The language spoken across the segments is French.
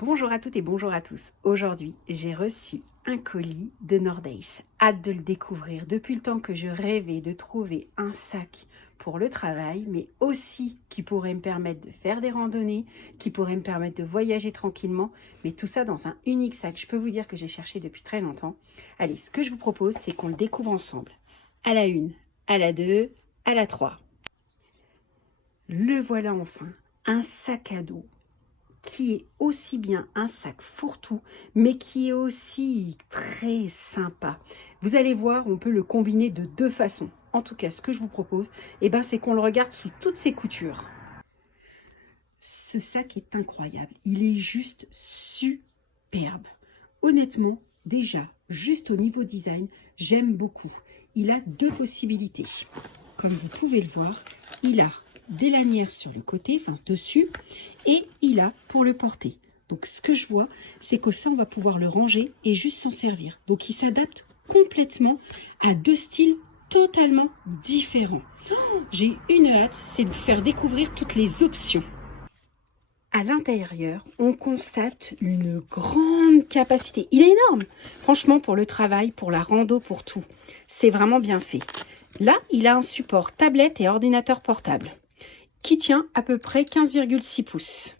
Bonjour à toutes et bonjour à tous. Aujourd'hui, j'ai reçu un colis de Nordace. Hâte de le découvrir. Depuis le temps que je rêvais de trouver un sac pour le travail, mais aussi qui pourrait me permettre de faire des randonnées, qui pourrait me permettre de voyager tranquillement, mais tout ça dans un unique sac. Je peux vous dire que j'ai cherché depuis très longtemps. Allez, ce que je vous propose, c'est qu'on le découvre ensemble. À la 1, à la 2, à la 3. Le voilà enfin, un sac à dos qui est aussi bien un sac fourre-tout, mais qui est aussi très sympa. Vous allez voir, on peut le combiner de deux façons. En tout cas, ce que je vous propose, c'est qu'on le regarde sous toutes ses coutures. Ce sac est incroyable. Il est juste superbe. Honnêtement, déjà, juste au niveau design, j'aime beaucoup. Il a deux possibilités. Comme vous pouvez le voir, il a des lanières sur le côté, enfin dessus, et il a pour le porter. Donc ce que je vois, c'est que ça, on va pouvoir le ranger et juste s'en servir. Donc il s'adapte complètement à deux styles totalement différents. J'ai une hâte, c'est de vous faire découvrir toutes les options. À l'intérieur, on constate une grande capacité. Il est énorme, franchement, pour le travail, pour la rando, pour tout. C'est vraiment bien fait. Là, il a un support tablette et ordinateur portable qui tient à peu près 15,6 pouces.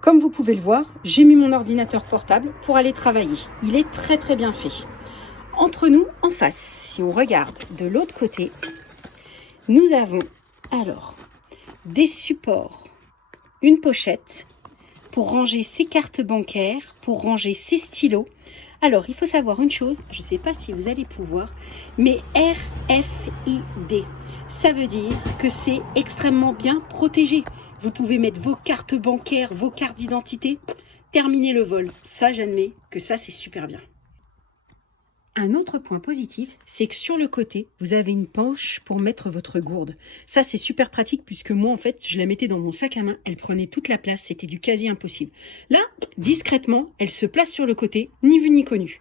Comme vous pouvez le voir, j'ai mis mon ordinateur portable pour aller travailler. Il est très très bien fait. Entre nous, en face, si on regarde de l'autre côté, nous avons alors des supports, une pochette pour ranger ses cartes bancaires, pour ranger ses stylos. Alors, il faut savoir une chose, je ne sais pas si vous allez pouvoir, mais RFID, ça veut dire que c'est extrêmement bien protégé. Vous pouvez mettre vos cartes bancaires, vos cartes d'identité, terminer le vol. Ça, j'admets que ça, c'est super bien. Un autre point positif, c'est que sur le côté, vous avez une poche pour mettre votre gourde. Ça, c'est super pratique puisque moi, en fait, je la mettais dans mon sac à main. Elle prenait toute la place, c'était du quasi impossible. Là, discrètement, elle se place sur le côté, ni vu ni connu.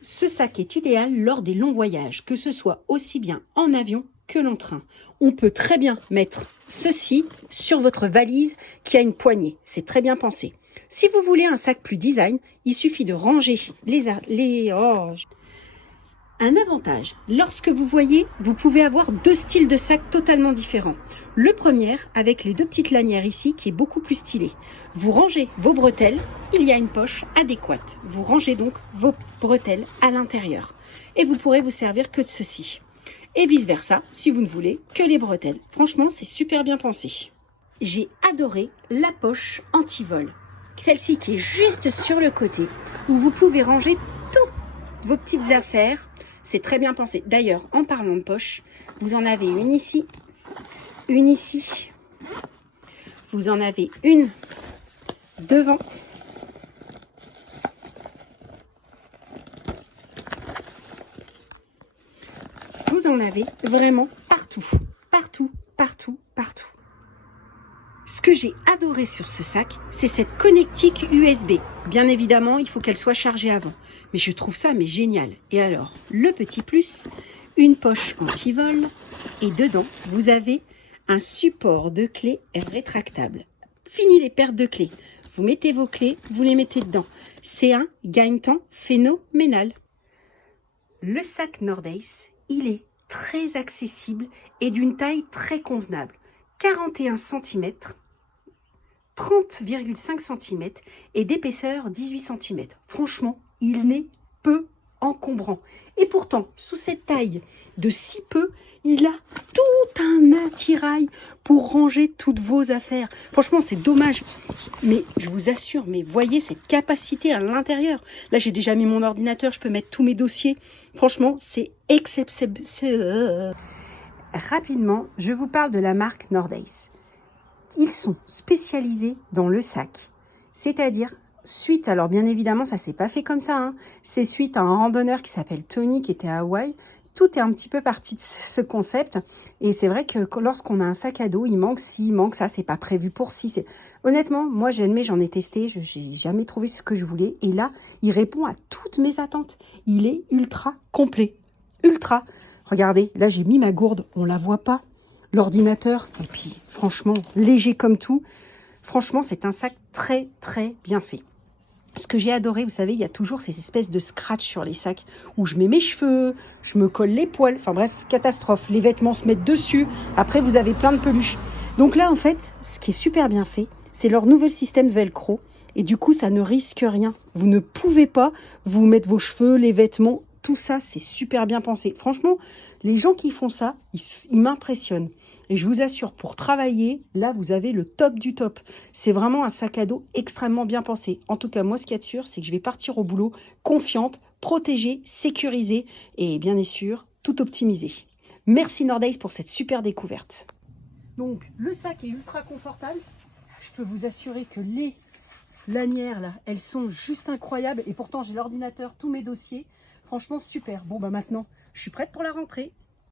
Ce sac est idéal lors des longs voyages, que ce soit aussi bien en avion que en train. On peut très bien mettre ceci sur votre valise qui a une poignée. C'est très bien pensé. Si vous voulez un sac plus design, il suffit de ranger Un avantage, lorsque vous voyez, vous pouvez avoir deux styles de sacs totalement différents. Le premier, avec les deux petites lanières ici, qui est beaucoup plus stylé. Vous rangez vos bretelles, il y a une poche adéquate. Vous rangez donc vos bretelles à l'intérieur. Et vous pourrez vous servir que de ceci. Et vice versa, si vous ne voulez que les bretelles. Franchement, c'est super bien pensé. J'ai adoré la poche anti-vol. Celle-ci qui est juste sur le côté, où vous pouvez ranger toutes vos petites affaires. C'est très bien pensé. D'ailleurs, en parlant de poche, vous en avez une ici, une ici. Vous en avez une devant. Vous en avez vraiment partout, partout, partout, partout. Ce que j'ai adoré sur ce sac, c'est cette connectique USB. Bien évidemment, il faut qu'elle soit chargée avant. Mais je trouve ça génial. Et alors, le petit plus, une poche anti-vol. Et dedans, vous avez un support de clés rétractable. Fini les pertes de clés. Vous mettez vos clés, vous les mettez dedans. C'est un gagne-temps phénoménal. Le sac Nordace, il est très accessible et d'une taille très convenable. 41 cm, 30,5 cm et d'épaisseur 18 cm. Franchement, il n'est peu encombrant. Et pourtant, sous cette taille de si peu, il a tout un attirail pour ranger toutes vos affaires. Franchement, c'est dommage. Mais je vous assure, mais voyez cette capacité à l'intérieur. Là, j'ai déjà mis mon ordinateur, je peux mettre tous mes dossiers. Franchement, c'est exceptionnel. Rapidement, je vous parle de la marque Nordace. Ils sont spécialisés dans le sac. C'est-à-dire, alors bien évidemment, ça s'est pas fait comme ça. Hein. C'est suite à un randonneur qui s'appelle Tony, qui était à Hawaï. Tout est un petit peu parti de ce concept. Et c'est vrai que lorsqu'on a un sac à dos, il manque ci, il manque ça. C'est pas prévu pour ci. Honnêtement, moi, j'en ai testé. J'ai jamais trouvé ce que je voulais. Et là, il répond à toutes mes attentes. Il est ultra complet. Ultra. Regardez, là, j'ai mis ma gourde. On la voit pas. L'ordinateur, et puis franchement, léger comme tout. Franchement, c'est un sac très très bien fait. Ce que j'ai adoré, vous savez, il y a toujours ces espèces de scratch sur les sacs où je mets mes cheveux, je me colle les poils, enfin bref, catastrophe. Les vêtements se mettent dessus, après vous avez plein de peluches. Donc là, en fait, ce qui est super bien fait, c'est leur nouvel système Velcro. Et du coup, ça ne risque rien. Vous ne pouvez pas vous mettre vos cheveux, les vêtements, tout ça, c'est super bien pensé. Franchement, les gens qui font ça, ils m'impressionnent. Et je vous assure, pour travailler, là, vous avez le top du top. C'est vraiment un sac à dos extrêmement bien pensé. En tout cas, moi, ce qu'il y a de sûr, c'est que je vais partir au boulot confiante, protégée, sécurisée et bien sûr, tout optimisé. Merci Nordace pour cette super découverte. Donc, le sac est ultra confortable. Je peux vous assurer que les lanières, là, elles sont juste incroyables. Et pourtant, j'ai l'ordinateur, tous mes dossiers. Franchement, super. Bon, bah maintenant, je suis prête pour la rentrée.